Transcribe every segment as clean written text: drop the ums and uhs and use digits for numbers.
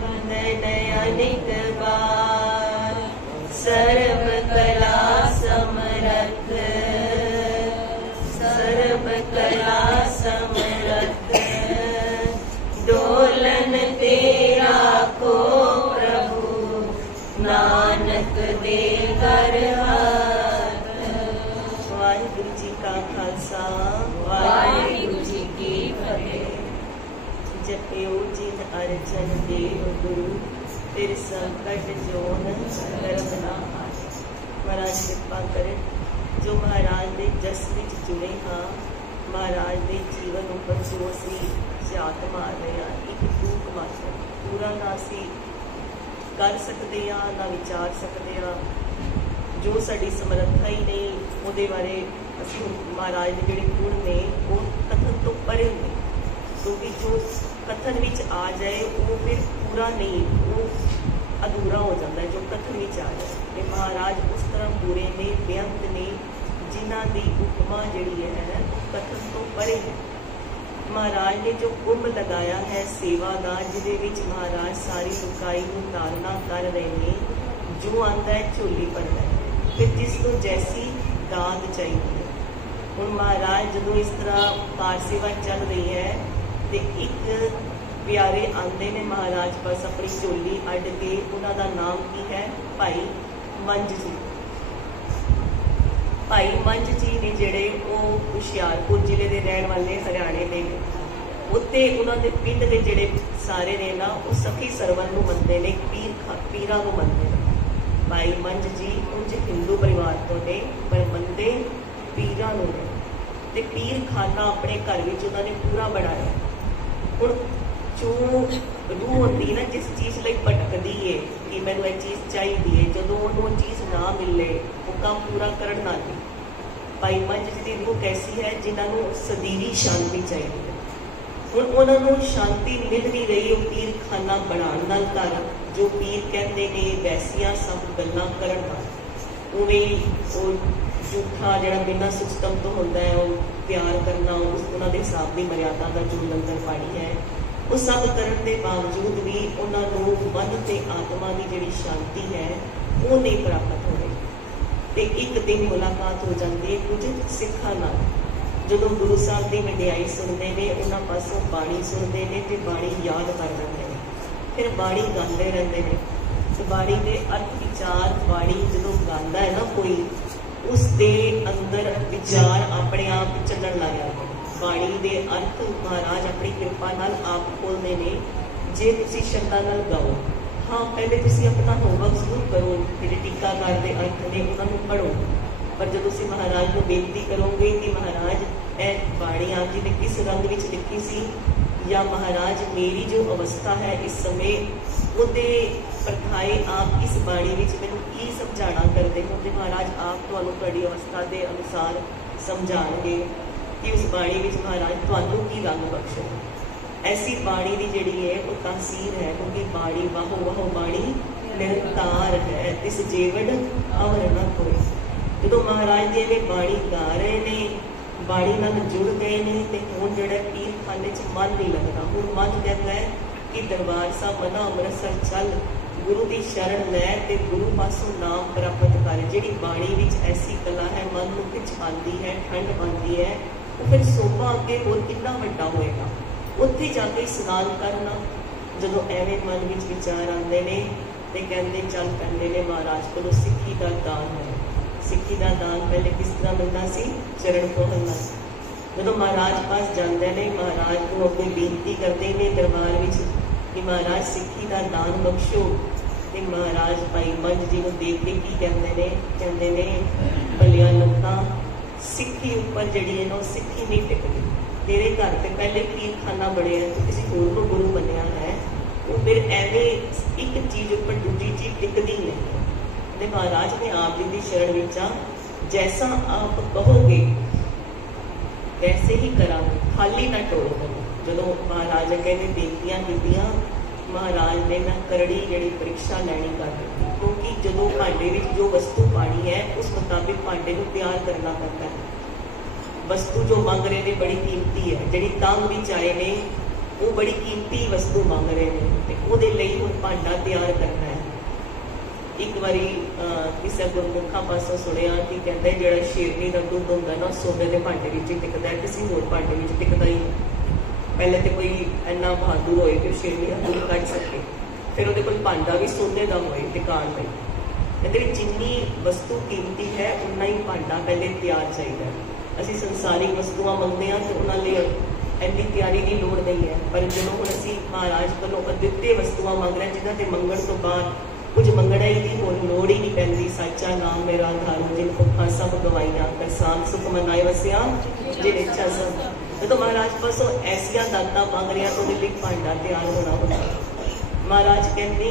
बंधन अनेक बार, सर्व कला समरथ, सर्व कला समरथ, डोलन तेरा को प्रभु, नानक दे कर हाथ। वाहिगुरु जी का खालसा, वाहिगुरु जी की फतेह। जपियो जिन अर्चन देव गुरु, फिर संकट जोन करम ना आए। महाराज कृपा करे जो महाराज के जस विच जुड़े हाँ, महाराज के जीवन उपर जो असी झात मार रहे हैं, एक टूक मात्र पूरा ना असी कर सकते हाँ, ना विचार सकते हाँ। जो साड़ी समर्था ही नहीं, वो बारे असी महाराज के जोड़े गुण ने वो कथन तो परे ने, क्योंकि जो कथन विच आ जाए वो फिर पूरा नहीं, वो अधूरा हो जाता है। जो कथन विच आ जाए, महाराज उस तरह पूरे ने, बेअंत ने, जिन्हां दी उपमा जिहड़ी है कथन तो परे है। महाराज ने जो कुंभ लगाया है सेवा का, जिहदे विच महाराज सारी लुकाई नूं तारना कर रहे हैं, जो आंदा है झोली भरदा है, फिर जिसनूं जैसी दात चाहिए है। हुण महाराज जदों इस तरह कार सेवा चल रही है ते एक प्यारे आंदे ने महाराज पास अपनी झोली अड्ड के, उन्हां दा नाम की है भाई मंज जी। भाई मंज जी ने जिहड़े वो हुशियारपुर जिले के रहने वाले, हरियाणे के ने, उत्ते उन्हां दे पिंड के जिहड़े सारे ने ना वो सखी सरवन नूं मनदे ने, पीरां नूं मनदे ने। भाई मंज जी उंज हिंदू परिवार तो ने, पर मनदे पीरां नूं ने, ते पीर खाना अपने घर विच उन्हां ने पूरा बनाया। हुण जो रूह होंदी ना, जिस चीज़ लई भटकदी है कि मैनूं यह चीज़ चाहिए है, जदों उन्होंने वो चीज़ ना मिले वो काम पूरा करन ना दे। भाई मंज जी की रूह कैसी है, जिन्होंने सदीवी शांति चाहिए। हुण उन्होंने शांति मिल नहीं रही, वो पीर खाना बनाने नाल घर, जो पीर कहते ने वैसियां सब गल्लां करन नाल, उवें वो झूठा जिहड़ा बिना सिस्टम तो होंदा है, वो प्यार करना, उस उन्हां दे हिसाब की मर्यादा का जो लंगर पानी है, वो सब करने के बावजूद भी उन्होंने मन ते आत्मा की जिहड़ी शांति है वो नहीं प्राप्त हो रही। ते एक दिन मुलाकात हो जाती है कुछ सिखां नाल, जदों गुरु साहब की वडियाई सुनते हैं, उन्होंने पासों बाणी सुनते हैं तो बाणी याद कर लेते हैं, फिर बाणी गाते रहते हैं। तो बाणी के अर्थ विचार, बाणी जदों गाता है ना कोई, उसके अंदर विचार अपने आप चलण लग जाते हैं। बाणी के अर्थ महाराज अपनी कृपा नाल आप खोलते हैं, जे तुसी शब्दां नाल गाओ। हाँ, पहले तुसी अपना होमवर्क जरूर करो, जिहड़े टीकाकार के अर्थ ने उन्होंने पढ़ो, पर जो तुसी महाराज को बेनती करोगे कि महाराज ए बाणी आप जी ने किस रंग विच लिखी सी, या महाराज मेरी जो अवस्था है इस समय उहदे प्रथाए आप इस बाणी विच मैनूं की समझाना करते हो, तो महाराज आप तुहानूं तुहाडी अवस्था के अनुसार समझाएंगे कि उस बाणी विच महाराज तुहानूं की रंग बख्शे। ऐसी बाणी की जिहड़ी है वो तासीर है, क्योंकि बाणी वाहो वाहो बाणी निरंतार है, तिस जेवड़ अवर न कोई। जो महाराज जी ने बाणी गा रहे ने, बाणी नाल जुड़ गए ने, ते हुण जिहड़ा पीर खाने च मन नहीं लगता। हुण मन कहता है कि दरबार साहब मना अमृतसर चल, गुरु की शरण लै ते गुरु पासों नाम प्राप्त कर। जिहड़ी बाणी विच ऐसी कला है, मन नूं खिच पाती है, ठंड पाती है, वो फिर सोभा अगे होर कितना वड्डा होएगा। उत्थे जाके स्नान करना, जदों एवें मन विच विचार आते हैं तो कहते चल करने ने महाराज को सिक्खी का दान है। सिक्खी का दान पहले किस तरह मिलता सी, चरण पहुँचना। जदों महाराज पास जाते हैं, महाराज को अगे बेनती करते हैं दरबार विच कि महाराज सिक्खी का दान बख्शो, तो महाराज भाई मंज जी को देख के की कहते हैं भलिया लत्तां, सिक्खी उपर जिहड़ी है ना सिक्खी नहीं टिकती। तेरे घर से पहले पीर खाना बने है, तो किसी होर को गुरु बनया है, वो फिर एवें एक चीज़ उपर दूसरी चीज़ टिकती नहीं। तो महाराज ने आप जी की शरण विच जैसा आप कहोगे वैसे ही करांगे, खाली ना टोलो। जदों महाराज अगे ने बेनतियां कीतियां, महाराज ने ना करड़ी जिहड़ी परीक्षा लैनी कर दी, क्योंकि जदों भांडे विच जो वस्तु पानी है उस मुताबिक भांडे को तैयार करना पड़ता है। वस्तु जो मांग रहे हैं बड़ी कीमती है, जिहड़ी तंग विच आए ने वो बड़ी कीमती वस्तु मांग रहे हैं, तो वो भांडा तैयार करना है। एक बारी किसी गुरमुखा पासों सुनिया कि कहते जो शेरनी का दुध होंगे ना सोने के भांडे में टिकता है, किसी होर भांडे में टिकता ही नहीं। पहले तो कोई इन्ना बहादुर होए कि शेरनी का दुध कढ़ सके, फिर वो कोल भांडा भी सोने का होए टिकाण में। कहते जिन्नी वस्तु कीमती है उन्ना ही भांडा पहले तैयार चाहिए। असी संसारिक वस्तुआं मंगते हैं तो उन्होंने इन्नी तैयारी की लोड़ नहीं है, पर जो हम असी महाराज को अद्वितीय वस्तुआं मंग रहे हैं जिन्हों के मंगण तो बाद कुछ मंगना ही नहीं, होर लोड़ ही नहीं पैंदी। सच्चा नाम मेरा आधारो जिन भुखा सब गवाइया, करसान सुख मनाए वसिया जिन इच्छा सब। जो महाराज पासों ऐसिया दाता मंग रहे तो उन्हें भांडा तैयार होना होता। महाराज कहते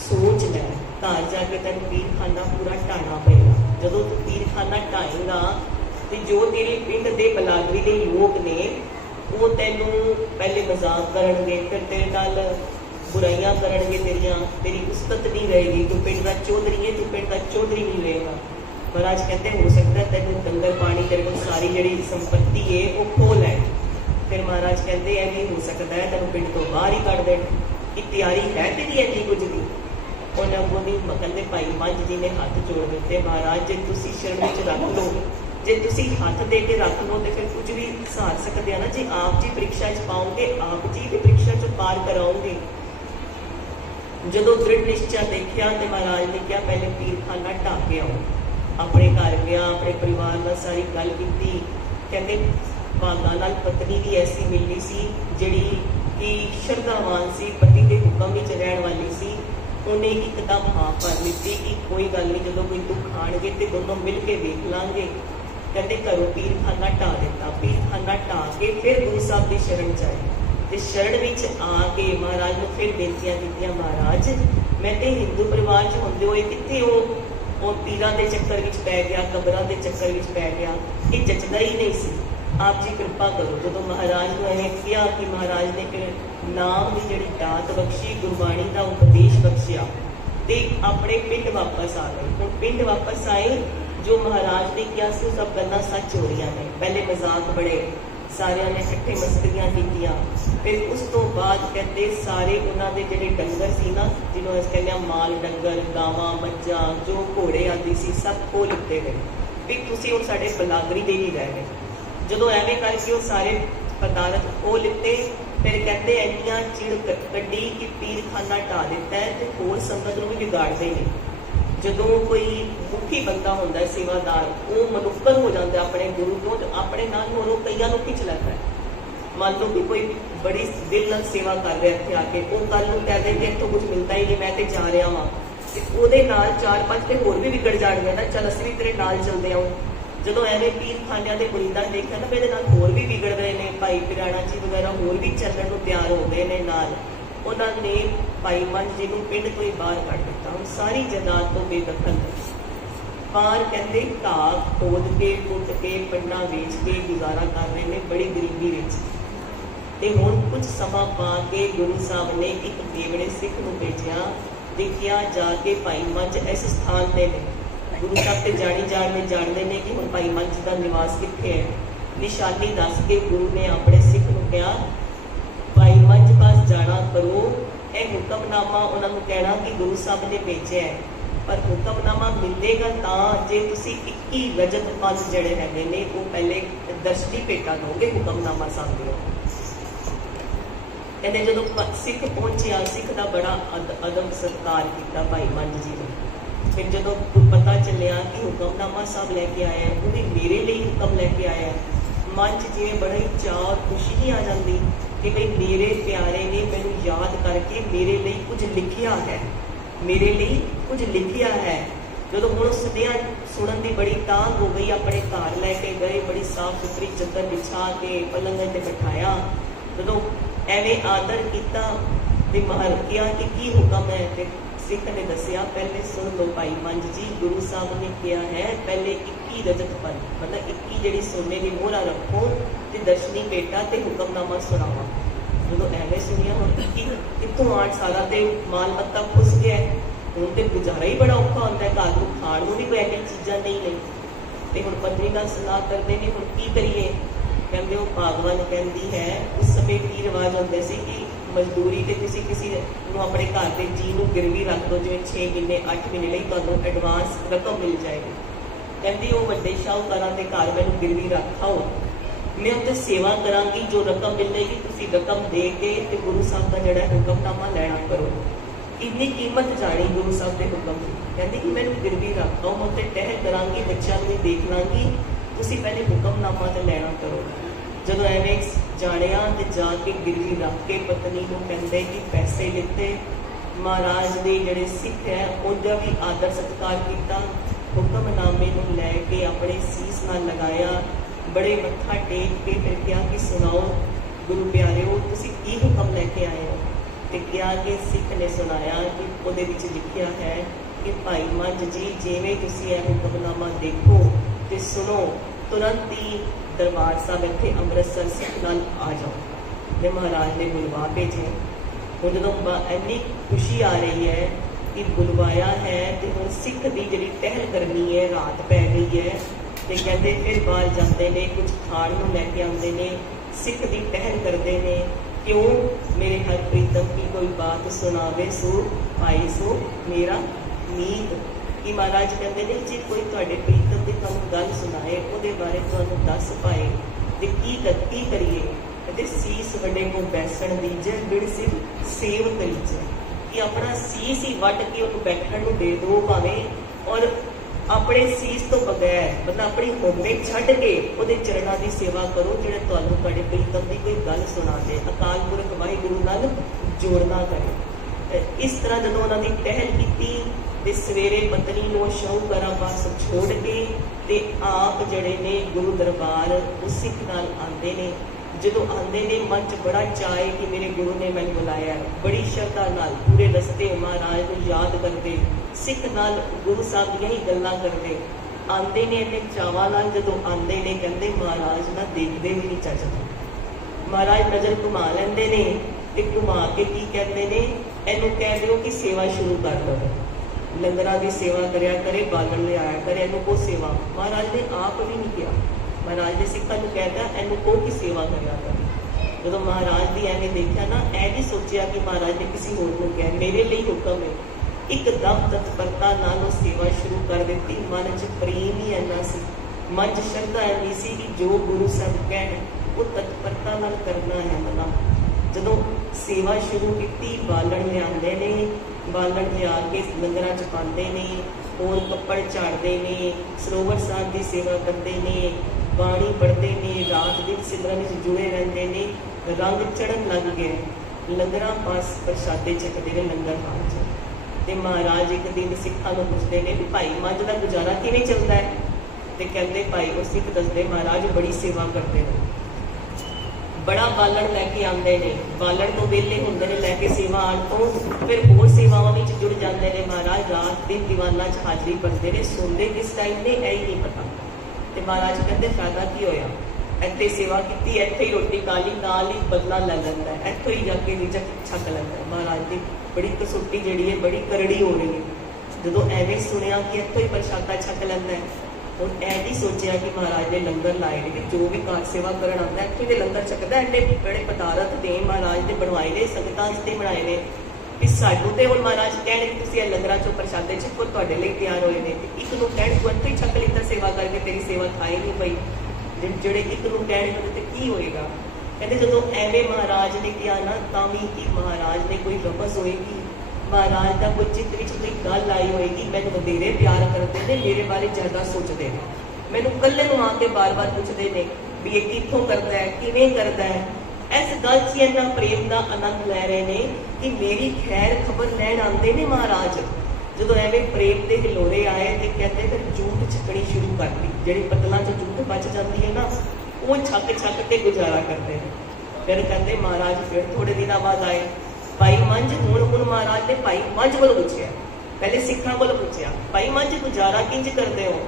सोच लै, घर जाके तेन पीर खाना पूरा ढाना पेगा। जो तू पीर खाना ढाएगा तो जो तेरे पिंड के बलादरी के लोग ने वो तेनों पहले मजाक करनगे, फिर तेरे नाल बुराइयां करनगे, तेरी उस्तत नहीं रहेगी। तू पिंड का चौधरी है, तू पिंड का चौधरी नहीं रहेगा। महाराज कहते हो सकता है तेन डंगर पानी तेरे को सारी जी संपत्ति है वो खो लै। फिर महाराज कहते यह नहीं हो सकता है, तेन पिंड तो बाहर ही कढ़ देन। कि तैयारी है तेरी इन्नी कुछ की। उन्हें अगों भी कहते भाई मंझ जी ने हाथ जोड़ दिते, महाराज जे तुसी शरण च रख लो, जे तुसी हाथ दे के रख लो तो फिर कुछ भी सहार सकते हैं ना। जे आप जी परीक्षा च पाओगे, आप जी भी परीक्षा च पार कराओगे। जो दृढ़ निश्चय देखा तो महाराज ने कहा पहले पीर खाना ढा के आओ। अपने घर गया, अपने परिवार में सारी गल की। कहते भागा नाल पत्नी भी ऐसी मिलनी सी जिहड़ी कि श्रद्धावान सी, पति के हुक्म में रहने वाली सी। उन्हें एकदम हाँ कर ली कि कोई गल नहीं, जो कोई दुख आएंगे तो दोनों मिल के देख लांगे। कहते घरों पीर खाना ढा दिता। पीर खाना ढा के फिर गुरु साहब की शरण च आए। तो शरण विच आके महाराज ने फिर बेनतियां कीतियां, महाराज मैं तो हिंदू परिवार च होंदे होए कित्थे वो पीरां दे चक्कर विच पै गया, कबरां दे चक्कर विच पै गया, ये जचदा ही नहीं सी। आप जी कृपा करो। जो महाराज ने इवें किया कि महाराज ने फिर नाम की जिहड़ी दात बख्शी, गुरबाणी का उपदेश बख्शिया ते अपने पिंड वापस आ गए। हुण पिंड वापस आए, जो महाराज ने किया सी सब गल्लां सच हो रही हैं। पहले मजाक बड़े सारिया ने इकट्ठे मस्तियां कीतियां। फिर उस तो बाद कहते सारे उन्होंने जिहड़े डंगर सी ना, जिन्होंने अस कहने माल डंगर, गावां मज्जां, जो घोड़े आदि सी सब खो लिते गए भी तुसीं हुण साडे बलादरी दे नहीं रह गए। जो एवें करके वो सारे पदार्थ खो लिते, फिर कहते इन्नियां चिड़ कड्डी कि पीर खाना ढा दिता है तो होर संगत नूं भी बिगाड़दे ने। जो कोई मुखी बंदा होंदा है सेवादार, वो मनुक्कर हो जाता है अपने गुरु को, तो अपने नाल होर कईयां नूं खिच लैंदा है। मान लो कि कोई बड़ी दिल नाल सेवा कर रहा इत्थे आके, वो कल नूं कह दे कि इत्थों कुछ मिलता ही नहीं, मैं तो जा रहा वां, ते ओहदे नाल 4-5 ते होर भी विगड़ जाणगे ना, चल असीं भी तेरे नाल चलदे आं। जो एवें पीर खानियां दे मुरीदां देखिया ना, मेरे नाल होर भी विगड़ रहे ने, भाई पिराणा जी वगैरह होर भी चलण नूं तैयार हो गए ने नाल। उन्होंने भाई मंझ जी को पिंड तो ही बाहर कढ़ दिता। हम सारी जायदाद तो बेदखल बाहर कहते घाह खोद के पुट के पिंडा वेच के गुजारा कर रहे हैं बड़ी गरीबी विच। ते हुण कुछ समा पा के गुरु साहब ने एक बेवड़े सिख नूं भेजिया, देखिया जाके भाई मंझ इस स्थान पे ने। गुरु साहब ते जानी जानते ने कि हुण भाई मंझ का निवास कित्थे है। निशानी दस के गुरु ने अपने सिख नूं कहा भाई मंझ पास जाना करो। यह हुक्मनामा उन्होंने कहना कि गुरु साहब ने भेजा है, पर हुक्मनामा मिलेगा तो जे तुसी 21 रजत पल जड़े है ने वो पहले दर्शनी भेटा दोगे हुक्मनामा साहब को। कहते जो सिख पहुंचा, सिख का बड़ा अदब सत्कार किया भाई मंझ जी ने। फिर जो पता चलिया कि हुक्मनामा साहब लैके आया, वो भी मेरे लिए हुक्म लैके आया, मन च जिवें बड़ा ही चाह और खुशी नहीं आ जाती कि भाई मेरे प्यारे ने मैनू याद करके मेरे लिए कुछ लिखिया है, मेरे लिए कुछ लिखिया है। जो हुण सुनिया सुनन की बड़ी तांग हो गई, अपने घर लैके गए, बड़ी साफ सुथरी चद्दर बिछा के पलंग ते बिठाया। जो एवें आदर किया ते महर किया कि की हुक्म है, ते सिख ने दसिया पहले सुन लो भाई मंझ जी, गुरु साहब ने कहा है पहले 21 रजत पल मतलब 21 जिहड़ी सोने की मोहरा रखो ते दर्शनी बेटा ते हुक्मनामा सुनावा। जो एवें सुनिया हुण कितों आठ सारा ते माल मत्ता खुस गया, हुण ते गुजारा ही बड़ा औखा होंदा है, घर नूं खाण नूं भी कोई चीज़ां नहीं ने। ते हुण पत्नी नाल सलाह करदे ने हुण की करिए। कहंदे वो भागवान कहंदी है उस समय की रिवाज होंदे सी कि मजदूरी ते तुसी किसी नूं अपने घर के जी नूं गिरवी रख दो, जिवें 6 महीने 8 महीने लई तुहानूं एडवांस रकम मिल जाएगी। कहती वो वड्डे शाहूकारां दे घर मैनूं गिरवी रखाओ, मैं उत्ते सेवा करांगी, जो रकम मिलेगी तुसी रकम दे के ते गुरु साहब का जिहड़ा हुक्मनामा लैना करो। इन्नी कीमत जानी गुरु साहब के हुक्म की। कहती कि मैनूं गिरवी रखाओ, मैं उत्ते टहल करांगी, बच्चों भी देख लांगी, तुसी पहले हुक्मनामा ते लैना करो। जदों एवें जाणिया ते जाके गिरवी रख के पत्नी नूं कहंदे कि पैसे लिते, महाराज दे जिहड़े सिख है उहदा भी आदर सत्कार किया, हुक्मनामे नूं लैके अपने सीस नाल लगाया, बड़े मत्था टेक के फिर कहा कि सुनाओ गुरु प्यारिओ तुसी की हुक्म लैके आए हो। तो क्या कि सिख ने सुनाया कि उहदे विच लिखिया है कि भाई मंझ जी जिवें तुसी यह हुक्मनामा देखो तो सुनो, तुरंत ही दरबार साहब इत्थे अमृतसर सिख नाल आ जाओ। ते महाराज ने बुलवा भेजे। हुण जदों इन्नी खुशी आ रही है कि बुलवाया है तो हुण सिख की जिहड़ी टहल करनी है, रात पै गई है, तो कहते फिर बाहर जाते हैं, कुछ खाण नूं लैके आउंदे ने, सिख की टहल करते हैं। क्यों? मेरे हर प्रीतम की कोई बात सुनावे सो पाई सो मेरा मीत। कि महाराज कहते हैं जी कोई तुहाडे प्रीतम की तुहानूं गल सुनाए, उहदे बारे तुहानूं दस पाए ते की करिए। कहते सीस वड्डे को बैसण दीजे, बिड़ सिर सेव करीजे। कि अपना सीस ही वट के उन्होंने बैठण नूं दे दो भावें, और अपने सीस तो बगैर मतलब अपनी होमे छड्ड के उहदे चरणों की सेवा करो, जिहड़े तुहानूं तुहाडे प्रीतम की कोई गल सुना दे, अकाल पुरख वाहिगुरू नाल जोड़ना करे। इस तरह जदों उन्हां दी टहल कीती ते सवेरे पत्नी नूं शाहूकारां पास छोड़ के ते आप जिहड़े ने गुरु दरबार उस सिख नाल आंदे ने। जदों आंदे ने मन च बड़ा चाहे कि मेरे गुरु ने मैनूं बुलाया, बड़ी श्रद्धा नाल पूरे रस्ते महाराज नूं याद करते, सिख नाल गुरु साहब दीयां ही गल्लां करते आंदे ने। इन्ने चावां नाल जदों आंदे ने कहंदे महाराज ना देखदे भी नहीं चजदे। महाराज नज़र घुमा लैंदे ने ते घुमा के की कहंदे ने, इहनूं कह दिओ कि सेवा शुरू कर लवे, लंगरां दी सेवा करया करे, बालन लिआया करे, इहनूं को सेवा। महाराज ने आप भी नहीं किया, महाराज ने सिखां नूं कहता इहनूं को की सेवा करया करे। जदों महाराज दी एवें देखिया ना, ऐ नहीं सोचिया कि महाराज ने किसी होर नूं कहा, मेरे लिए हुक्म है। एकदम तत्परता नाल वो सेवा शुरू कर दी। मन च प्रेम ही इन्ना सी, मन च श्रद्धा इन्नी सी कि जो गुरु साहब कहण वो तत्परता नाल करना है मना। जदों सेवा शुरू की, बालन लिआंदे ने, बालन लिया के लंगरां च पांदे ने, होर कपड़ झाड़ते ने, सरोवर साहब की सेवा करते ने, बाणी पढ़ते ने, रात दिन सिमरन में जुड़े रहते ने। रंग चढ़न लग गए, लंगरां पास प्रशादे चकते ने लंगर हाल च। ते महाराज एक दिन सिखां नूं पुछदे ने भी भाई मंझ दा गुजारा किवें चलदा है। ते कहंदे भाई वो सिख दसदे महाराज बड़ी सेवा करते हैं, बड़ा बालन लैके आंदे ने, बालन तो वेले हुंदे ने लैके सेवा आण तो फिर होर सेवावां विच जुड़ जांदे ने। महाराज रात दिन दीवाना च हाजरी भरदे ने, सोंदे किस टाइम ने ऐ ही नहीं पता। ते महाराज कहते फायदा की होया, इत्थे सेवा की, इत्थे ही रोटी खा ली, नाल ही बदला लै लैंदा है, इत्थों ही जाके रिजक छक लैंदा है। महाराज की बड़ी कसौटी जिहड़ी है बड़ी करड़ी हो रही है। जदों एवें सुनिया कि इत्थों ही प्रशादा छक लैंदा है, हुण ऐ नहीं सोचिया कि महाराज ने लंगर लाए ने, जो भी कार सेवा करन आंदा इत्थों ही लंगर छकदा। एडे बड़े पदार्थ देन महाराज ने बनवाए ने, संगतां वास्ते बनाए ने, भी सानूं ते हुण महाराज कहणे कि तुसीं लंगरां चों प्रशादे छको, तुहाडे लई तैयार होए ने। इक नूं कहण तूं इत्थों ही छक लिता सेवा करके, तेरी सेवा खाई नहीं पई। जिहड़े एक नूं कहण ते की होएगा। कहते जदों एवें महाराज ने किया ना, तां भी कि महाराज ने कोई रमज होएगी, महाराज का कोई चित्त विच कोई गल आई होएगी, मैनूं वधेरे प्यार करते हैं, मेरे बारे ज़्यादा सोचते हैं, मैनूं कल्ले नूं आके बार बार पुछते हैं भी ये कित्थों करता है, किवें करता है। इस गल च इन्ना प्रेम का आनंद लै रहे हैं कि मेरी खैर खबर लैण आंदे ने महाराज। जदों एवें प्रेम के हिलोरे आए तो कहते फिर जूठ छकनी शुरू कर दी, जिहड़ी पतलां च जूठ बच जाती है ना, वो छक छक के गुजारा करते हैं। फिर कहते महाराज फिर थोड़े दिन बाद आए, भाई मंझ हुण महाराज ने भाई मंझ को पूछया, पहले सिखां को पूछया, भाई मंझ गुजारा किंज करते हो।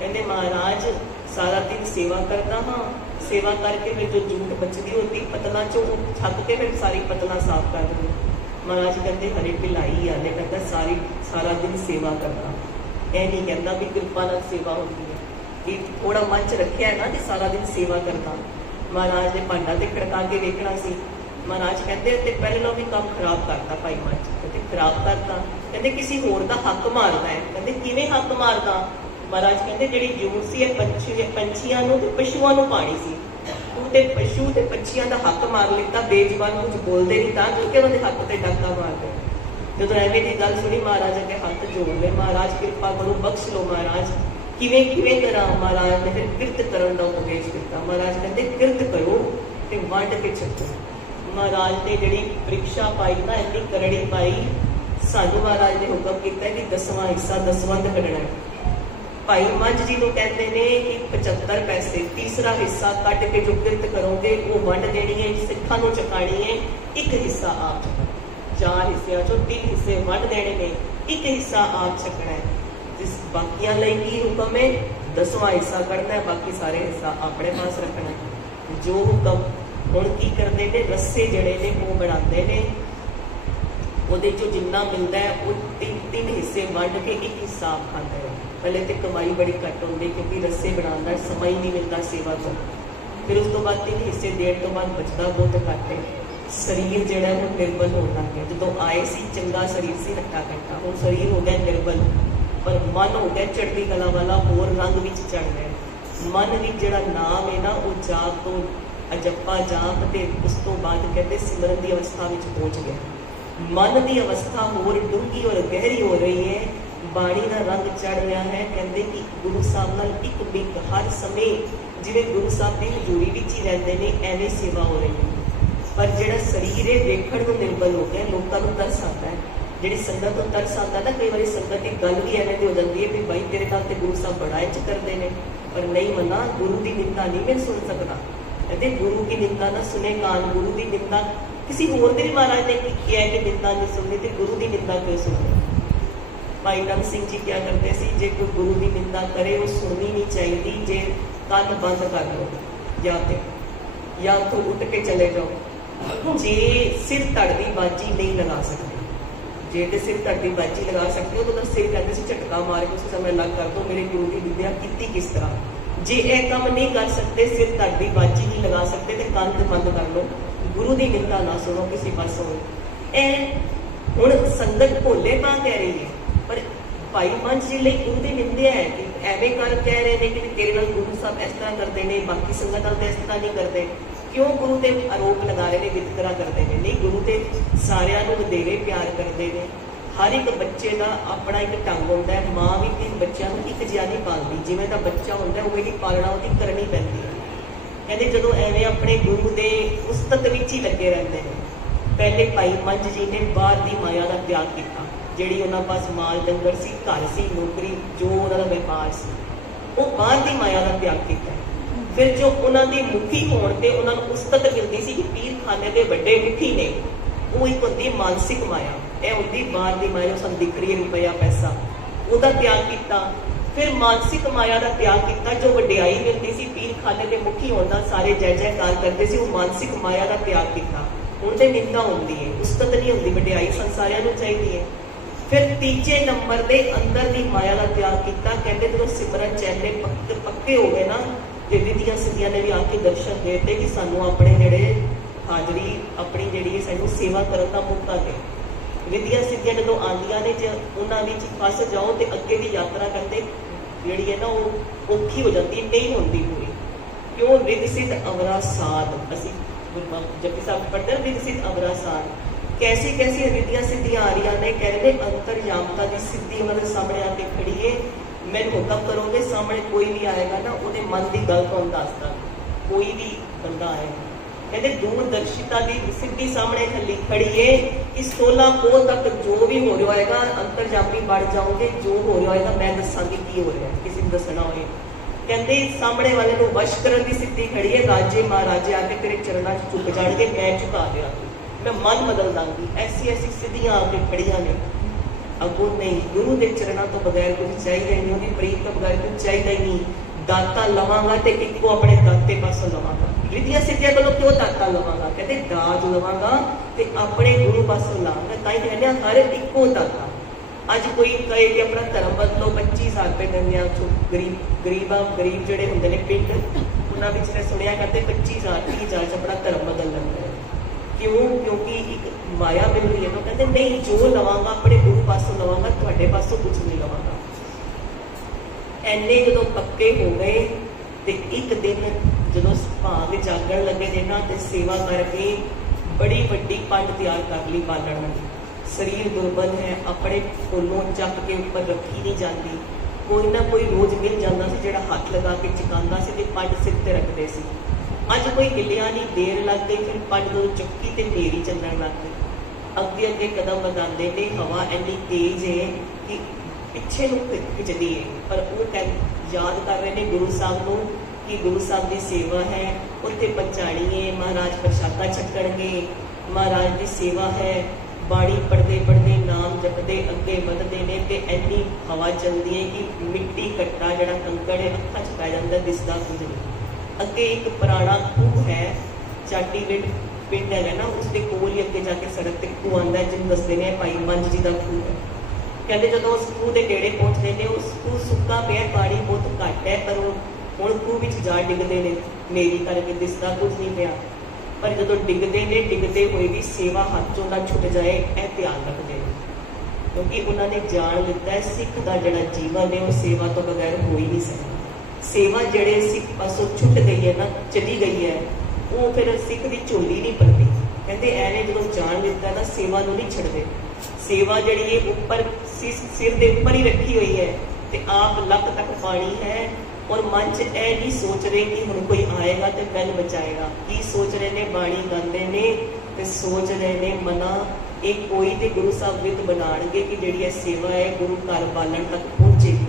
कहते महाराज सारा दिन सेवा करता हाँ, सेवा करके फिर जो जूठ बचती होती पतला चो छक के फिर सारी पतला साफ कर दी। महाराज कहते हरे भिलाई आने कहता सारा दिन सेवा करना, यह नहीं कहता भी कृपा नाल सेवा होती है, कि थोड़ा मन च रखिया है ना कि सारा दिन सेवा करना। महाराज ने भांडा ते खड़का के वेखना सी, महाराज कहते ते पहले भी काम खराब करता भाई मच, कहते खराब करता, कहते किसी होर दा हक मारदा है, कहते किवें हक मारदा। महाराज कहते जिहड़ी जून सी पंछियां नूं ते पशुआं नूं पानी सी, तू ते पशु ते पंछियां दा हक मार लिता, बेजुबान कुछ बोलदे नहीं तां क्योंकि उन्हां दे हक ते डाका मारदे। जदों एवें दी गल सुनी महाराज अगे हथ जोड़ ले, महाराज कृपा करो बख्श लो महाराज, किवें किवें करा। महाराज ने फिर किरत करन दा उपदेश दिता। महाराज कहते किरत करो ते वंड के छड्डो। महाराज ने जिहड़ी परीक्षा पाई ना इन्नी करड़ी पाई, सानू महाराज ने हुक्म किया कि 10वां हिस्सा दसवंध कढना है। भाई मंझ जी को कहते ने कि 75 पैसे, तीसरा हिस्सा कट के जो किरत करोगे वो वंड देनी है, सिखां नूं चकानी है, एक हिस्सा आप चुकना। 4 हिस्सियां चों 3 हिस्से वंड देने ने, एक हिस्सा आप चकना है। जिस बाकियां लई की हुक्म है 10वां हिस्सा कढ़ना है, बाकी सारे हिस्सा अपने पास रखना है। जो हुक्म हुण की करते ने, रस्से जड़े ने वो बनाते ने, ਉਹਦੇ ਚੋਂ जिन्ना मिलता है वो 3 हिस्से वंड के एक हिस्सा आप खाते हैं। पहले तो कमाई बड़ी घट होती क्योंकि रस्से बनाने का समय ही नहीं मिलता सेवा तो, फिर उस तो बाद 3 हिस्से देने तो बाद बचता बहुत घट है। शरीर जो वो निर्बल होने लग गया, जो आए सी चंगा शरीर से हट्टा कट्टा, हुण शरीर हो गया निर्बल, पर मन हो गया चढ़ती कला वाला, होर रंग में चढ़ गया। मन भी जो नाम है ना वो जाप तो अजप्पा जाप ते उस तो बाद कहते सिमरन की अवस्था में पहुँच गया। मन की अवस्था होर डूंगी और गहरी हो रही है, बाणी का रंग चढ़ रहा है। कहते कि गुरु साहब नाल एक मिक हर समय जिवें गुरु साहब की हजूरी विच ही रहते हैं, एवें सेवा हो रही है। पर जिहड़ा शरीर है देखण नूं निर्बल हो गया, लोगों को तरस आता है। जिहड़ी संगत को तरस आता ना, कई बार संगत की गल भी एवें दी हो जाती है भी भाई तेरे नाल ते गुरु साहब बड़ा इंज करते हैं, पर नहीं मना, गुरु की निंदा नहीं मैं सुन सकता। कहते गुरु की निंदा ना सुने कान, गुरु की निंदा किसी होर भी महाराज ने किया कि निंदा नहीं सुननी, तो गुरु की निंदा क्यों सुननी। भाई नंद सिंह जी क्या करते सी, जे कोई गुरु की निंदा करे वो सुननी नहीं चाहिए, जे कान बंद कर लो या तो उठ के चले जाओ। जे सिर धड़ की बाजी नहीं लगा सकते, जे तो सिर धड़ की बाजी लगा सकते हो तो सिर कहते से झटका मार के उस समय अलग कर दो, मेरे गुरु की निंदा की किस तरह। जे यह काम नहीं कर सकते, सिर धड़ की बाजी नहीं लगा सकते, तो कंध बंद कर लो, गुरु की निंदा ना सुनो किसी पासों। हुण संगत भोले पा कह रही है, पर भाई मंच जी लिए गुरु की निंदा है कि एवें कर कह रहे हैं कि तेरे नाल गुरु साहब इस तरह करते हैं, बाकी संगत नाल इस तरह नहीं करते, क्यों गुरु ते आरोप लगा रहे हैं, वितकरा करते हैं। नहीं, गुरु ते सारियां नूं वधेरे प्यार करते हैं। हर एक बच्चे का अपना एक ढंग होता है। माँ भी 3 बच्चों को एक जिहा नहीं पालती, जिवें दा बच्चा होता है उवें दी पालना उसकी करनी पैंदी है। कहते जो एवें अपने गुरु के उस्तत विच ही लगे रहते हैं। पहले भाई मंझ जी ने बाहर की माया का त्याग किया, जिहड़ी उन्हां पास माल डंगर सी, घर सी, नौकरी, जो उन्हां दा व्यापार सी, वो बाहर की माया का त्याग किया। फिर जो उन्होंने मुखी होने ते उन्होंने उस्तत मिलती सी कि पीर खाने के बड़े मुखी ने, वो एक होती मानसिक माया, यह होती बाहर की माया जो दिख रही है, रुपया पैसा, उसका त्याग किया। फिर मानसिक माया का त्याग किया, जो वड्याई मिलती सी पीर खाने के मुखी होना, सारे जय जयकार करते सी, वो मानसिक माया का त्याग किया। हुण ते निंदा होती है, उस्तत नहीं होती, वड्याई संसारियां नूं चाहिदी है। फिर तीजे नंबर के अंदर की माया का त्याग किया। कहते जो सिमरन चैले पक्के हो गए ना, तो विधियां सिद्धियां ने भी आके दर्शन देते कि सानू अपने जेड़े हाजरी अपनी जी सानू सेवा करने का मौका दे। विधियां सिद्धियां जो आंदियां ने, जो उन्होंने फस जाओ तो अगे की यात्रा करते जी है ना वो औखी हो जाती, नहीं होती पूरी। क्यों? विकसित अवरा साध, असी जपजी साहब पढ़ते हैं विकसित अवरा साध, कैसी कैसी विधियां सिद्धियां आ रही ने। कह रहे अंतरयामता की सिद्धि उन्होंने सामने आके खड़ी है। मैंने हुक्म करोगे, सामने कोई भी आएगा ना, वो मन की गल तो दसदा, कोई भी बंदा आएगा। कहते दूरदर्शिता की सिद्धि सामने खड़ी है कि 16 पोह तक जो भी हो रहा होगा अंतरजामी बढ़ जाओगे, जो हो रहा होगा मैं दसांगी की हो रहा है, किसी को दसना होए। कहते सामने वाले को वश करने की सिद्धि खड़ी है। राजे महाराजे आके तेरे चरणों च झुक जाएंगे, मैं झुका दिया, मैं मन बदल दांगी। ऐसी ऐसी सिद्धियां आके खड़िया ने। अगों नहीं, गुरु के चरणों तो बगैर कुछ चाहिए नहीं, उनकी प्रीत तो बगैर कुछ चाहिए ही नहीं। दाता लवांगा तो एक अपने दाते पासों लवांगा। विधियां सिद्धियां को क्यों दाता लवांगा? कहते दाज लवांगा तो अपने गुरु पासों लांगा। ताई कहने हर इको दाता। अज कोई कहे कि अपना धर्म बदलो, 25,000 रुपये देने गरीब जोड़े होंगे ने पिंड, उन्होंने मैं सुनिया करते 25,000 30,000 अपना धर्म बदल लेंगे। क्यों? क्योंकि एक माया मिल रही है। तो कहते नहीं, जो लवांगा अपने गुरु पासों लवांगा, तुहाडे पासों कुछ नहीं लवांगा। एने जो पक्के हो गए तो एक दिन जो भाग जागण लगे ने ना, तो सेवा करके बड़ी वड्डी पंड तैयार कर ली बालण वाली। शरीर दुर्बल है, अपने कोलों चक के उपर रखी नहीं जाती। कोई ना कोई रोज मिल जाता सी जिहड़ा हाथ लगा के चकांदा सी ते पंड सिर ते रखते सी। अज कोई हिलिया नहीं, देर लग गई, फिर पंड जो चुक्की ते फेरी चलण लग गई। अगे अगे कदम लगाते ने, हवा इन्नी तेज है कि पिछे नूं खिचदी है, पर वो याद कर रहे हैं गुरु साहब को कि गुरु साहब की सेवा है, उत्थे पहुँचानी है। महाराज प्रशादा छकणगे, महाराज की सेवा है। बाणी पढ़ते पढ़ते नाम जपते अगे बढ़ते ने, ते इन्नी हवा चलती है कि मिट्टी कट्टा जिहड़ा कंकड़ है अखां च पै जांदा, दिसदा कुछ नहीं। अगे एक पुराना खूह है, चाटीविंड पिंड है ना, उसके कोल ही अगे जाके सड़क ते खूह आंदा, जिन्हें दसदे ने भाई मंज जी का खूह है। कहते जो उस खूह के नेड़े पहुंचते हैं, उस खूह सुक्का पिया, पानी बहुत घट है, पर हुण खूह विच जा डिगदे ने, मेरी करके दिसदा कुछ नहीं पिया। पर जो डिगते ने, डिगते हुए भी सेवा हाथ चों ना छुट जाए, यह ध्यान रखते हैं, क्योंकि उन्होंने जान लिता है सिख का जिहड़ा जीवन है वो सेवा तो बगैर हो ही नहीं सकता। सेवा जिहड़े सिख पासों छुट गई है ना, चली गई है, वो फिर सिख की झोली नहीं भरती। कहते एने जो जान लिता ना, सेवा नूं नहीं छड्डदे। सेवा जिहड़ी है उपर सिर दे उपर ही रखी हुई है, ते आप लक तक पानी है, और मन च यह नहीं सोच रहे कि हुण कोई आएगा तो गल बचाएगा। की सोच रहे ने? बाणी गाते ने ते सोच रहे ने मना एक कोई तो गुरु साहब विद बनाणगे कि जिहड़ी सेवा है गुरु घर बालण तक पहुंचेगी।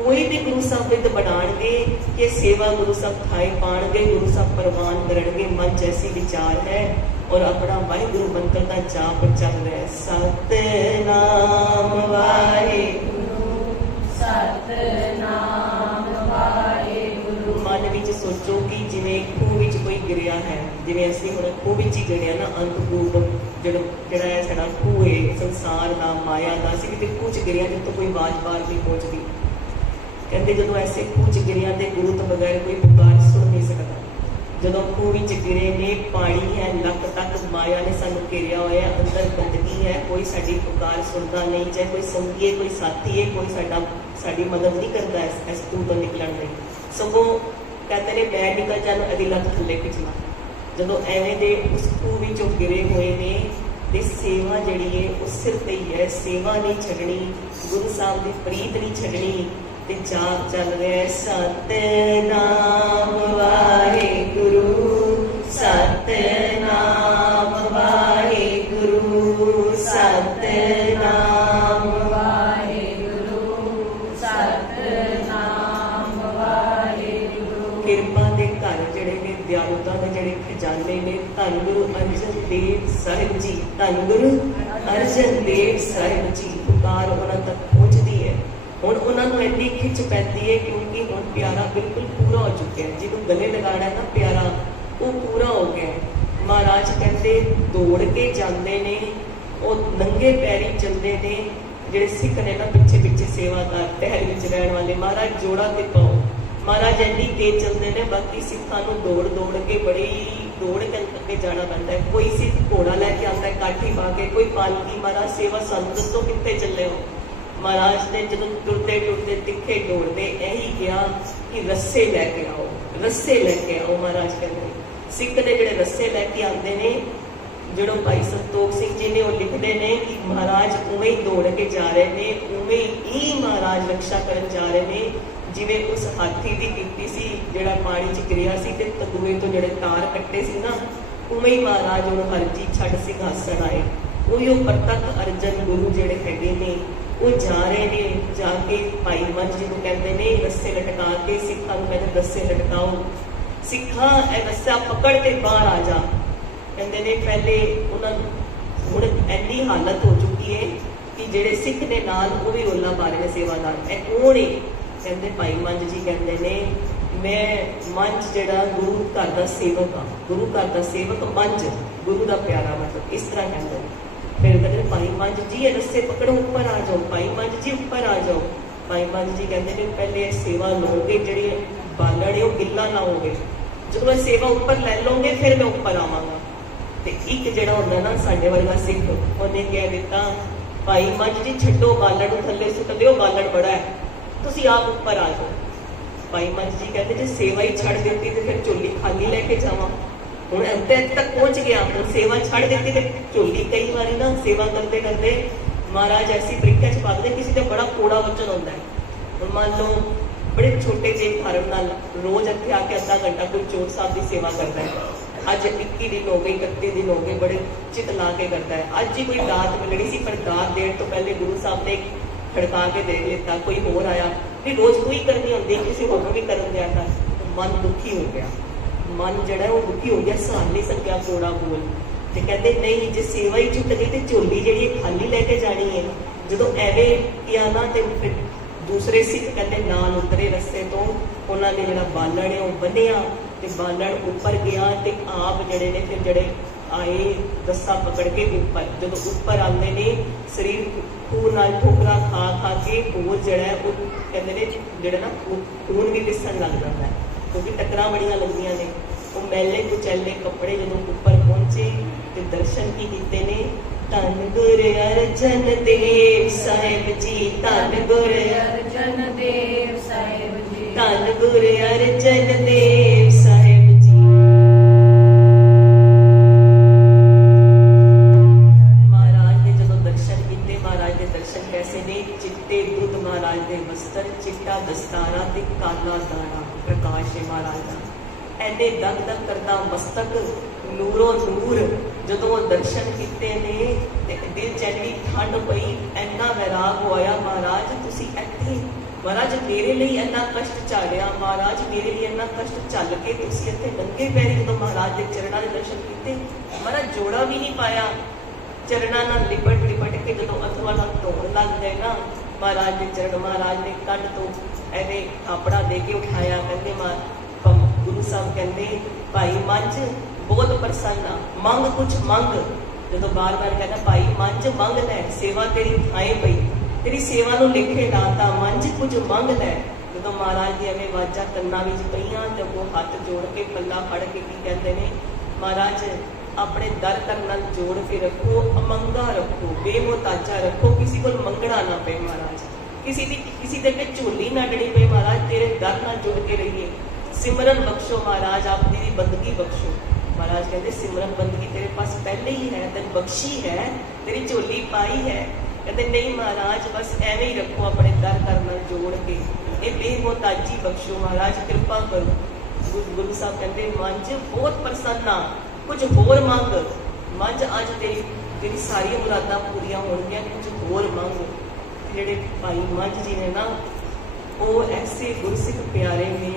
कोई भी गुरु साहब विद बनाणगे कि सेवा गुरु साहब खाए पाणगे, गुरु साहब प्रवान करनगे। मन च ऐसी विचार है, और अपना वाहिगुरु मंत्र का जाप चल रहा है, सतनाम वाहिगुरु सतनाम। मन विच सोचो कि जिवें खूह विच कोई गिरिया है, जिवें असीं हुण खूह विच ही गिरिया ना, अंतरूप जिहड़ा है साडा खूह है संसार दा, माया दा, असीं किते खूह च गिरिया जित्थों कोई आवाज़ बाहर नहीं पहुंचती। कहते जदों ऐसे खूह च गिरिया ते गुरु तो बगैर कोई पुकार सुन नहीं सकता। जदों खूह विच गिरे ने, पानी है लक तक, माया ने सानू घेरिया होया, अंदर गंदगी है, कोई साडी पुकार सुनता नहीं, चाहे कोई संगी है, कोई साथी है, कोई साडी मदद नहीं करता इस खूह तो निकलण लई। सगों कहते ने मैं निकल जाना, अदी लत थले खिंचना। जदों एवें दे उस खूह विचों गिरे हुए ने, ते सेवा जिहड़ी है उस सिर ते ही है, सेवा नहीं छड्डनी, गुरु साहब दी प्रीत नहीं छड्डनी। ते जाप चल रहा है, सतनाम वाहिगुरु सतनाम वाहिगुरु सतनाम वाहिगुरु सतनाम वाहिगुरु। किरपा दे घर जिहड़े ने, दयालुता दे जिहड़े खजाने ने, धन गुरु अर्जन देव साहिब जी, धन गुरु अर्जन देव साहिब जी, पुकार उन्हां तक पहुंचती है। हुण उन्होंने इन्नी खिच पैती है क्योंकि हुण प्यारा बिल्कुल पूरा हो चुका है, जिन्होंने गले लगाना है ना प्यारा, वो पूरा हो गया है। महाराज कहते दौड़ के जाते ने, वो नंगे पैरी चलते ने, जिहड़े सिख ने ना पिछे पिछे सेवादार टहल विच रहण वाले, महाराज जोड़ा ते पाओ। महाराज इन्नी तेज चलते हैं, बाकी सिखां नूं दौड़ दौड़ के बड़ी दौड़ के अगे जाना पैंदा है। कोई सिख घोड़ा लैके आता है काठी पा के, कोई पालकी, महाराज सेवा सानूं दसो कित्थे चले हो। महाराज ने जो टुरते टुरते तिखे दौड़ते यही कहा कि रस्से लैके आओ, रस्से लैके आओ। महाराज कहते सिख ने जोड़े रस्से लैके आते हैं, जो भाई संतोख सिंह जी ने वो लिखते हैं कि महाराज उवें ही दौड़ के जा रहे हैं, उवें ही महाराज रक्षा करन जा रहे हैं, जिवें उस हाथी की कीती सी जिहड़ा पानी च गिरिया सी ते तदुए तो जिहड़े तार कट्टे सी ना, उवें ही महाराज उन्होंने हरजी छड्ड सिंघासन आए। उही प्रतख अर्जन गुरु जिहड़े हैगे ने, वो जा रहे ने, जाके भाई मंज जी को कहते हैं रस्से लटका के, सिखा कहते रस्से लटकाओ, सिखा ए रस्सा पकड़ के बाहर आ जा। कहते ने पहले उन्होंने हुण इन्नी हालत हो चुकी है कि जेडे सिख ने नाल वो भी रोला पा रहे ने सेवादार, ए कौन है? कहते भाई मंज जी कहते ने मैं मंज जिहड़ा गुरु घर का सेवक हाँ, गुरु घर का सेवक मंज, गुरु का प्यारा, मतलब इस तरह कहते हैं। फिर कहते भाई मंज जी ये रस्से पकड़ो, ऊपर आ जाओ, भाई मंज जी ऊपर आ जाओ। भाई मंज जी कहते हैं पहले सेवा लोगे, जी बालण है वो गिला लाओगे, जो मैं सेवा ऊपर लै लोगे फिर मैं ऊपर आवागा। ਤੇ ਇੱਕ ਜਿਹੜਾ ਹੁੰਦਾ ਨਾ ਸਾਡੇ ਵਰਗਾ ਸਿੱਖ, ਉਹਨੇ ਕਹਿ ਦਿੱਤਾ ਭਾਈ ਮੰਝ ਜੀ ਛੱਡੋ ਬਾਲਣ ਨੂੰ ਥੱਲੇ ਸੁੱਟ ਦਿਓ, ਬਾਲਣ ਬੜਾ ਹੈ, ਤੁਸੀਂ ਆਪ ਉੱਪਰ ਆ ਜਾਓ। ਭਾਈ ਮੰਝ ਜੀ ਕਹਿੰਦੇ ਜੇ ਸੇਵਾ ਹੀ ਛੱਡ ਦਿੱਤੀ ਤੇ ਫਿਰ ਝੋਲੀ ਖਾਲੀ ਲੈ ਕੇ ਜਾਵਾਂ। ਹੁਣ ਇੱਥੇ ਤੱਕ ਪਹੁੰਚ ਗਿਆ, ਹੁਣ ਸੇਵਾ ਛੱਡ ਦਿੱਤੀ ਤੇ ਝੋਲੀ ਕਈ ਵਾਰੀ ਨਾ ਸੇਵਾ ਕਰਦੇ ਕਰਦੇ ਮਹਾਰਾਜ ਐਸੀ ਪ੍ਰੀਖਿਆ ਚ ਪਾਉਂਦੇ, ਕਿਸੇ ਦਾ ਬੜਾ ਕੋੜਾ ਵਚਨ ਹੁੰਦਾ ਹੈ। ਹੁਣ ਮੰਨ ਲਓ ਬੜੇ ਛੋਟੇ ਜਿਹੇ ਧਰਮ ਨਾਲ ਰੋਜ਼ ਇੱਥੇ ਆ ਕੇ ਅੱਧਾ ਘੰਟਾ ਕੋਈ ਚੋਰ ਸਾਹਿਬ ਦੀ ਸੇਵਾ ਕਰਦਾ ਹੈ। ਅੱਜ 21 ਦਿਨ ਹੋ ਗਏ, 31 ਦਿਨ ਹੋ ਗਏ, ਬੜੇ ਚਿੱਤ ਲਾ ਕੇ ਕਰਦਾ ਹੈ। ਅੱਜ ਹੀ ਕੋਈ ਦਾਤ ਮਿਲਣੀ ਸੀ, ਪਰ ਦਾਤ ਦੇਣ ਤੋਂ ਪਹਿਲੇ ਗੁਰੂ ਸਾਹਿਬ ਨੇ ਖੜਕਾ ਕੇ ਦੇ ਲਿੱਤਾ। ਕੋਈ ਹੋਰ ਆਇਆ ਵੀ ਰੋਜ਼ ਕੋਈ ਕਰਨੀ ਹੁੰਦੀ, ਕਿਸੇ ਹੋਰ ਨੂੰ ਵੀ ਕਰਨ ਦਿਆ ਤਾਂ ਮਨ ਦੁਖੀ ਹੋ ਗਿਆ। ਮਨ ਜਿਹੜਾ ਉਹ ਦੁਖੀ ਹੋ ਗਿਆ, ਸਹਾਰ ਨਹੀਂ ਸਕਿਆ ਕੋੜਾ ਬੋਲ। ਤੇ ਕਹਿੰਦੇ ਨਹੀਂ, ਜੇ ਸੇਵਾ ਹੀ ਛੁੱਟ ਗਈ ਤੇ ਝੋਲੀ ਜਿਹੜੀ ਖਾਲੀ ਲੈ ਕੇ ਜਾਣੀ ਹੈ। ਜਦੋਂ ਐਵੇਂ ਕਿਹਾ ਨਾ ਤੇ ਫਿਰ ਦੂਸਰੇ ਸਿੱਖ ਕਹਿੰਦੇ ਨਾਲ ਉਤਰੇ ਰਸਤੇ ਤੋਂ, ਉਹਨਾਂ ਨੇ ਜਿਹੜਾ ਬਾਲਣ ਹੈ ਉਹ ਬੰਨਿਆ ਤੇ ਬਾਲਣ ਉੱਪਰ ਗਿਆ ਤੇ ਆਪ ਜਿਹੜੇ ਨੇ ਫਿਰ ਜਿਹੜੇ ਆਏ ਰੱਸਾ ਪਕੜ ਕੇ ਉੱਪਰ, ਜਦੋਂ ਉੱਪਰ ਆਉਂਦੇ ਨੇ ਸਰੀਰ ਖੂਨ ਨਾਲ ਠੋਕਰਾ ਖਾ ਖਾ ਕੇ ਹੋਰ ਜਿਹੜਾ ਉਹ ਕਹਿੰਦੇ ਨੇ ਜਿਹੜਾ ਨਾ ਖੂਨ ਵੀ ਦਿਸਣ ਲੱਗ ਜਾਂਦਾ ਹੈ, ਕਿਉਂਕਿ ਟੱਕਰਾਂ ਬੜੀਆਂ ਲੱਗਦੀਆਂ ਨੇ। ਉਹ ਮੈਲੇ ਕੁਚੈਲੇ ਕੱਪੜੇ ਜਦੋਂ ਉੱਪਰ ਪਹੁੰਚੇ ਤੇ ਦਰਸ਼ਨ ਕੀ ਕੀਤੇ ਨੇ, ਧੰਨ ਗੁਰ ਅਰਜਨ ਦੇਵ ਸਾਹਿਬ ਜੀ, ਧੰਨ ਗੁਰ ਅਰਜਨ ਦੇਵ ਸਾਹਿਬ ਜੀ, ਧੰਨ ਗੁਰ ਅਰਜਨ ਦੇਵ ਸਾਹਿਬ ਜੀ। ਮਹਾਰਾਜ ਦੇ ਜਦੋਂ ਦਰਸ਼ਨ ਕੀਤੇ, ਮਹਾਰਾਜ ਦੇ ਦਰਸ਼ਨ ਕੈਸੇ ਨੇ, ਚਿੱਟੇ ਦੁੱਧ ਮਹਾਰਾਜ ਦੇ ਵਸਤਰ, ਚਿੱਟਾ ਦਸਤਾਰਾ ਤੇ ਕਾਲਾ ਦਾਣਾ, ਪ੍ਰਕਾਸ਼ ਹੈ ਮਹਾਰਾਜ ਦਾ। ਐਨੇ ਦਗ ਦਗ ਕਰਦਾ ਮਸਤਕ, ਨੂਰੋ ਨੂਰ। ਜਦੋਂ ਦਰਸ਼ਨ ਕੀਤੇ ਨੇ ਤੇ ਦਿਲ ਚ ਐਨੀ ਠੰਡ ਪਈ, ਇੰਨਾ ਵੈਰਾਗ ਹੋਇਆ, ਮਹਾਰਾਜ ਤੁਸੀਂ ਇੱਥੇ, ਮਹਾਰਾਜ ਮੇਰੇ ਲਈ ਇੰਨਾ ਕਸ਼ਟ ਝਾੜਿਆ, ਮਹਾਰਾਜ ਮੇਰੇ ਲਈ ਇੰਨਾ ਕਸ਼ਟ ਝੱਲ ਕੇ ਤੁਸੀਂ ਇੱਥੇ ਨੰਗੇ ਪੈਰੀ ਜਦੋਂ ਮਹਾਰਾਜ ਦੇ ਚਰਨਾਂ ਦੇ ਦਰਸ਼ਨ ਕੀਤੇ, ਮਹਾਰਾਜ ਜੋੜਾ ਵੀ ਨਹੀਂ ਪਾਇਆ, ਚਰਨਾਂ ਨਾਲ ਲਿਪਟ ਲਿਪਟ ਕੇ ਜਦੋਂ ਅਥਵਾ ਨਾਲ ਧੋਣ ਲੱਗ ਗਏ ਨਾ ਮਹਾਰਾਜ ਦੇ ਚਰਨ, ਮਹਾਰਾਜ ਨੇ ਕੰਨ ਤੋਂ ਐਵੇਂ ਆਪਣਾ ਦੇ ਕੇ ਉਠਾਇਆ। ਕਹਿੰਦੇ ਗੁਰੂ ਸਾਹਿਬ ਕਹਿੰਦੇ ਭਾਈ ਮੰਝ ਬਹੁਤ ਪ੍ਰਸੰਨ ਆ, ਮੰਗ ਕੁਛ ਮੰਗ। ਜਦੋਂ ਬਾਰ ਬਾਰ ਕਹਿੰਦਾ ਭਾਈ ਮੰਝ ਮੰਗ ਲੈ, ਸੇਵਾ ਤੇਰੀ ਥਾਏ ਪਈ, ਤੇਰੀ ਸੇਵਾ ਨੂੰ ਲਿਖੇ ਲਾਤਾ, ਮੰਝ ਕੁਝ ਮੰਗ ਲੈ। ਜਦੋਂ ਮਹਾਰਾਜ ਦੀ ਐਵੇਂ ਆਵਾਜ਼ਾਂ ਕੰਨਾਂ ਵਿੱਚ ਪਈਆਂ ਤੇ ਉਹ ਹੱਥ ਜੋੜ ਕੇ ਪੱਲਾ ਫੜ ਕੇ ਕੀ ਕਹਿੰਦੇ ਨੇ, ਮਹਾਰਾਜ ਆਪਣੇ ਦਰ ਤਨ ਨਾਲ ਜੋੜ ਕੇ ਰੱਖੋ, ਅਮੰਗਾ ਰੱਖੋ, ਬੇਮੁਹਤਾਜਾ ਰੱਖੋ, ਕਿਸੇ ਕੋਲ ਮੰਗਣਾ ਨਾ ਪਏ ਮਹਾਰਾਜ, ਕਿਸੇ ਦੇ ਅੱਗੇ ਝੋਲੀ ਨਾ ਡਣੀ ਪਏ ਮਹਾਰਾਜ, ਤੇਰੇ ਦਰ ਨਾਲ ਜੁੜ ਕੇ ਰਹੀਏ। सिमरन बख्शो महाराज, आप तेरी बंदगी बख्शो। महाराज कहते सिमरन बंदगी तेरे पास पहले ही है, तेन बख्शी है, तेरी झोली पाई है। कहते नहीं महाराज बस एवं ही रखो, अपने दर कर नाल जोड़ के, ये बेमोहताजी बख्शो महाराज, कृपा करो। गुरु साहब कहते मंझ बहुत प्रसन्न, कुछ होर मंग, मंझ अज तेरी सारी मुरादां पूरियां होणगियां, कुछ होर मंग। जेड़े भाई मंझ जी ने ना, वो ऐसे गुरसिख प्यारे ने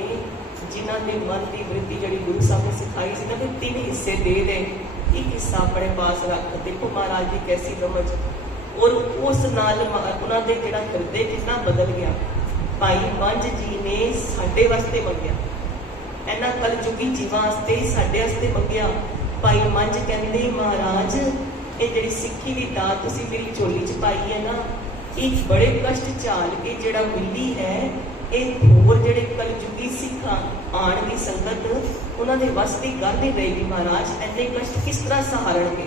जिन्हों ने मन की वृत्ति जी गुरु साहब ने सिखाई सी ना, कि 3 हिस्से दे दे, एक हिस्सा अपने पास रख। देखो महाराज की कैसी समझ, और उस नाल उन्होंने जिहड़ा हृदय कितना बदल गया। भाई मंझ जी ने साडे वास्ते मंगिया, इन्हां कलयुगी जीवां वास्ते साडे वास्ते मंगिया। भाई मंझ कहंदे महाराज ये जिहड़ी सिੱਖੀ दी दात तुसीं मेरी झोली च पाई है ना, एक बड़े कष्ट झाल के जिहड़ा मिली है, ਇਹ ਹੋਰ ਜਿਹੜੇ ਕਲਯੁਗੀ ਸਿੱਖਾਂ ਆਣਗੀ ਸੰਗਤ, ਉਹਨਾਂ ਦੇ ਵੱਸ ਦੀ ਗੱਲ ਨਹੀਂ ਰਹੇਗੀ। ਮਹਾਰਾਜ ਇੰਨੇ ਕਸ਼ਟ ਕਿਸ ਤਰ੍ਹਾਂ ਸਹਾਰਣਗੇ,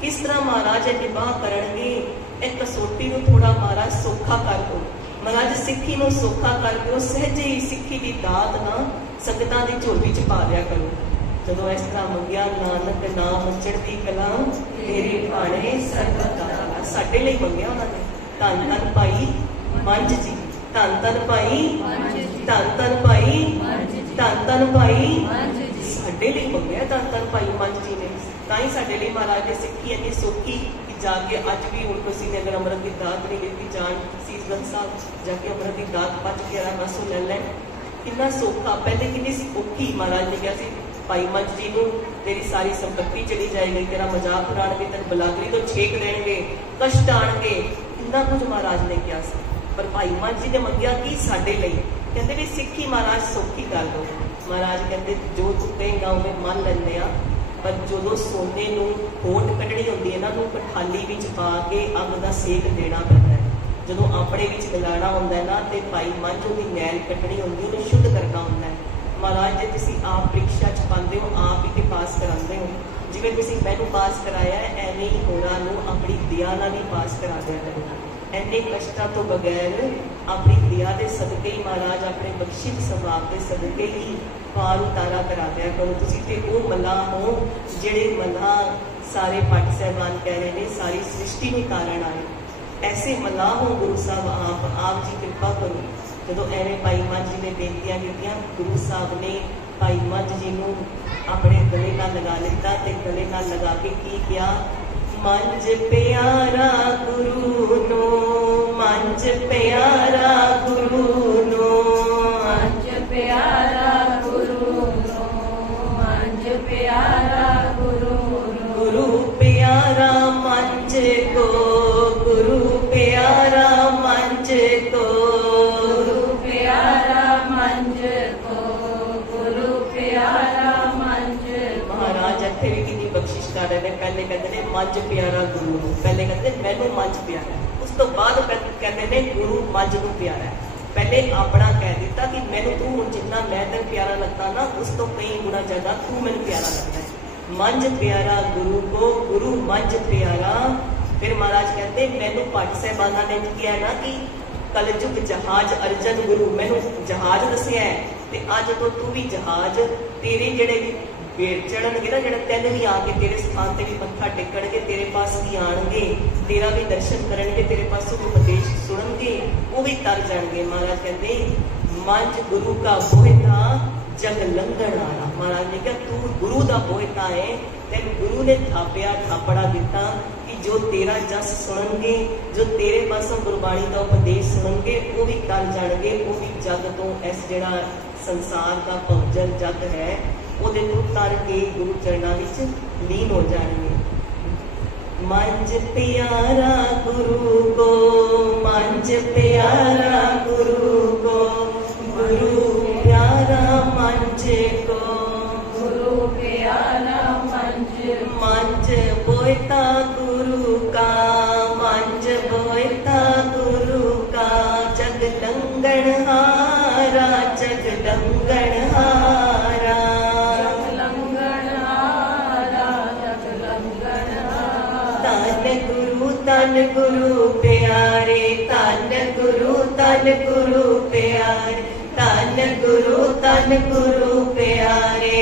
ਕਿਸ ਤਰ੍ਹਾਂ ਮਹਾਰਾਜ ਇਹ ਨਿਭਾ ਕਰਨਗੇ। ਇਹ ਕਸੌਟੀ ਨੂੰ ਥੋੜਾ ਮਹਾਰਾਜ ਸੌਖਾ ਕਰ ਦਿਓ, ਮਹਾਰਾਜ ਸਿੱਖੀ ਨੂੰ ਸੌਖਾ ਕਰ ਦਿਓ। ਸਹਿਜੇ ਹੀ ਸਿੱਖੀ ਦੀ ਦਾਤ ਨਾ ਸੰਗਤਾਂ ਦੀ ਝੋਲੀ ਚ ਪਾ ਦਿਆ ਕਰੋ। ਜਦੋਂ ਇਸ ਤਰ੍ਹਾਂ ਮੰਗਿਆ, ਨਾਨਕ ਨਾਮ ਚੜ੍ਹਦੀ ਕਲਾ ਤੇਰੇ ਭਾਣੇ ਸਰਬਦਾ, ਸਾਡੇ ਲਈ ਮੰਗਿਆ ਉਹਨਾਂ ਨੇ। ਧੰਨ ਧੰਨ ਭਾਈ ਮੰਝ ਜੀ, ਧੰਨ ਧੰਨ ਭਾਈ, ਧੰਨ ਧੰਨ ਭਾਈ, ਧੰਨ ਧੰਨ ਭਾਈ, ਸਾਡੇ ਲਈ ਮੰਗਿਆ ਧੰਨ ਧੰਨ ਭਾਈ ਮੰਝ ਜੀ ਨੇ। ਤਾਂ ਹੀ ਸਾਡੇ ਲਈ ਮਹਾਰਾਜ ਨੇ ਸਿੱਖੀ ਇੰਨੀ ਸੌਖੀ ਕਿ ਜਾ ਕੇ ਅੱਜ ਵੀ ਹੁਣ ਕਿਸੇ ਨੇ ਅਗਰ ਅੰਮ੍ਰਿਤ ਦੀ ਦਾਤ ਨਹੀਂ ਦਿੱਤੀ, ਜਾਣ ਸੀਸਗੰਜ ਸਾਹਿਬ ਜਾ ਕੇ ਅੰਮ੍ਰਿਤ ਦੀ ਦਾਤ 5 11 ਰਸੋਂ ਲੈ ਲੈਣ, ਕਿੰਨਾ ਸੌਖਾ। ਪਹਿਲੇ ਕਿੰਨੀ ਔਖੀ, ਮਹਾਰਾਜ ਨੇ ਕਿਹਾ ਸੀ ਭਾਈ ਮੰਝ ਜੀ ਨੂੰ ਤੇਰੀ ਸਾਰੀ ਸੰਪत्ति ਚਲੀ ਜਾਏਗੀ, ਤੇਰਾ ਮਜ਼ਾਕ ਉਡਾਣਗੇ, ਤੈਨੂੰ ਬਲਾਗਰੀ ਤੋਂ ਛੇਕ ਦੇਣਗੇ, ਕਸ਼ਟ ਆਣਗੇ, ਕਿੰਨਾ ਕੁਝ ਮਹਾਰਾਜ ਨੇ ਕਿਹਾ ਸੀ। पर भाई मंझ जी ने मंगिया कि साडे लई, कहते भी सिक्खी महाराज सौखी कर दो। महाराज कहते जो तू कहेगा उन्हें मान लेंदे आ, पर जो सोने नूं खोट कढ़नी होंदी है ना, कठाली विच पा के अग दा सेक देना पैंदा है। जो अपने विच लगाना होंदा है ना, ते भाई मंझ उहदी मैल कढ़नी होंदी, उहनूं शुद्ध करना होंदा है। महाराज जे तुसीं आप परीक्षा च पांदे हो, आप ही ते पास करांदे हो, जिवें तुसीं मैनूं पास कराया एवें ही होरां नूं अपनी दया नाल ही पास करा दिया करना। इन्ने कष्टां तो बगैर अपनी दया के सदके ही महाराज अपने बख्शित सुभाव के सदके ही पार उतारा करा दिया करो। तुसीं ते वो मलाह हो जिहड़े मलाह सारे पाठ साहबान कह रहे हैं सारी सृष्टि में कारण आए। ऐसे मलाह हो गुरु साहब आप जी कृपा करो। जो एवं भाई मंझ जी ने बेनतियां कीतियां, गुरु साहब ने भाई मंझ जी नूं अपने गले नाल लगा लिता ते गले नाल लगा के की किया, मंझ प्यारा गुरु नो, मंझ प्यारा गुरु नो, मंझ प्यारा गुरु नो, मंझ प्यारा गुरु नो, गुरु प्यारा मंझ को, गुरु प्यारा मंझ को, गुरु प्यारा मंझ को, गुरु प्यारा मंझ को। महाराज इत्थे भी कितनी बख्शिश कर रहे हैं। पहले कहते हैं मंझ प्यारा गुरु नूं, पहले कहते हैं मैनू मंझ प्यारा है, उस तो बाद कहते हैं गुरु मंझ नूं प्यारा है। पहले अपना कह दिता कि मैनू तू हुण जिन्ना मैं तेन प्यारा लगता ना उस तो कई गुना ज्यादा तू मैनू प्यारा लगता है। मंझ प्यारा गुरु को, गुरु मंझ प्यारा। फिर महाराज कहते मैनू भट्ट साहबाना ने किया ना कि कलयुग जहाज अर्जन गुरु, मैनू जहाज दसिया है ते अज तो तू भी जहाज, तेरे जेड़े वेट चढ़नगे ना, जेड़ा तेन भी आके तेरे स्थान ते भी मत्था टेकणगे, तेरे पास भी आणगे, तेरा भी दर्शन करनगे, तेरे पासों भी उपदेश सुनणगे, वो भी तर जाणगे। महाराज कहते मंझ गुरु का बोहता जग लंघण वाला। महाराज ने कहा तू गुरु का बोहता है, तेन गुरु ने थापिया थापड़ा दिता कि जो तेरा जस सुनणगे, जो तेरे पासों गुरबाणी का उपदेश सुनणगे, वो भी तर जाणगे, वो भी जग तो इस जिहड़ा संसार का भवजल जग है ਉਹਦੇ ਤੋਂ ਤਰ ਕੇ ਗੁਰੂ ਚਰਨਾਂ ਵਿੱਚ ਲੀਨ ਹੋ ਜਾਣਗੇ। ਮੰਝ ਪਿਆਰਾ ਗੁਰੂ ਕੋ, ਮੰਝ ਪਿਆਰਾ ਗੁਰੂ ਕੋ, ਗੁਰੂ ਪਿਆਰਾ ਮੰਝ ਕੋ, गुरु प्यारा मंझ, मंझ बोयता गुरु का, मंझ बोयता गुरु का, जग लंघन हारा, जग लंघन हारा, तन गुरु प्यारे, तन गुरु प्यारे, तन गुरु प्यारे, तन गुरु प्यारे।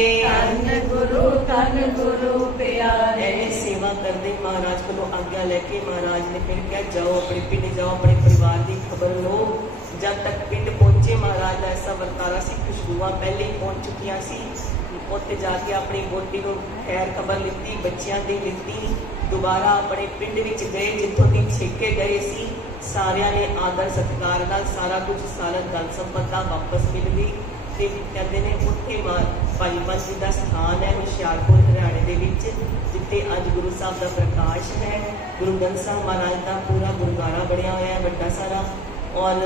सेवा करते महाराज को आज्ञा लेके महाराज ने फिर क्या जाओ अपने पिंड जाओ, अपने परिवार की खबर लो। जब तक पिंड पहुंचे महाराज का ऐसा वर्तारा सी, खुशबुआ पहले ही पहुंच चुकिया सी। उत्थे जाके अपनी वोटी को खैर खबर लिती, बच्चियां दी लिती, दोबारा अपने पिंड विच गए जिथों की छेके गए सी। सारिया ने आदर सत्कार नाल सारा कुछ सारा धन संपत्ता वापस मिल गई। ते कहते ने उत्थे भाई मंझ जी का स्थान है हुशियारपुर हरियाणे दे विच, जिथे अज गुरु साहब का प्रकाश है। गुरु ग्रंथ साहब महाराज का पूरा गुरुद्वारा बनया हुआ है बड़ा सारा। और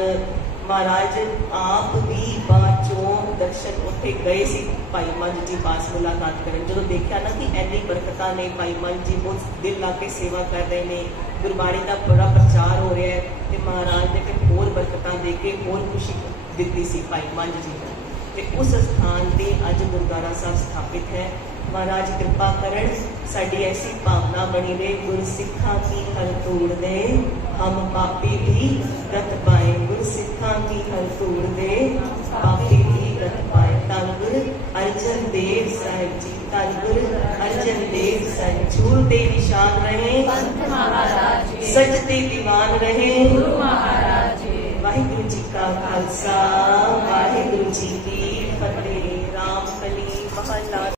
महाराज आप भी बाद चों दर्शन उत्थे गए सी भाई मंझ जी पास मुलाकात करन। जो देखा ना कि इन्नी बरकत ने, भाई मंझ जी बहुत दिल ला के सेवा कर रहे हैं, गुरबाणी का बड़ा प्रचार हो रहा है, तो महाराज ने फिर होर बरकत दे के होर खुशी दी सी भाई मंझ जी को। ते उस स्थान पे अज गुरुद्वारा साहब स्थापित है। महाराज कृपा करन साडी ऐसी भावना बनी रहे, गुरसिखा की हर तोड़ दे हम पापी भी रत पाए, गुरसिखा की हर तोड़ दे पापी भी रत पाए। धन गुरु अर्जन देव साहिब जी, धन गुरु अर्जन देव साहिब, झूलते निशान रहे महाराज, सजते दीवान रहे गुरु महाराज। वाहिगुरु जी का खालसा, वाहिगुरु जी की फतेह।